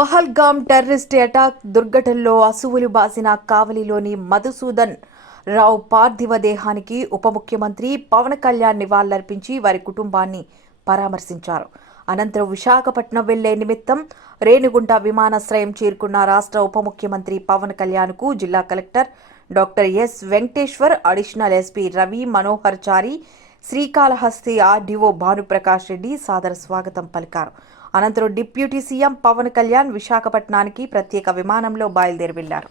Pahalgam terrorist attack దుర్ఘటనలో అసువులు బాసిన కావలిలోని మధుసూదన్ రావు పార్థివ దేహానికి ఉప ముఖ్యమంత్రి పవన్ కళ్యాణ్ నివాళులర్పించి వారి కుటుంబాన్ని పరామర్శించారు. అనంతరం విశాఖపట్నం వెళ్ళే నిమిత్తం రేణిగుంట విమానాశ్రయం చేరుకున్న రాష్ట్ర ఉప ముఖ్యమంత్రి పవన్ కళ్యాణ్కు జిల్లా collector doctor S Venkateswar additional SP Ravi Manohar Chari Srikalahasti RDO Bhanuprakash Reddy సాదర స్వాగతం పలికారు. అనంతరం డిప్యూటీ సీఎం పవన్ కళ్యాణ్ విశాఖపట్నానికి ప్రత్యేక విమానంలో బయలుదేరి వెళ్ళారు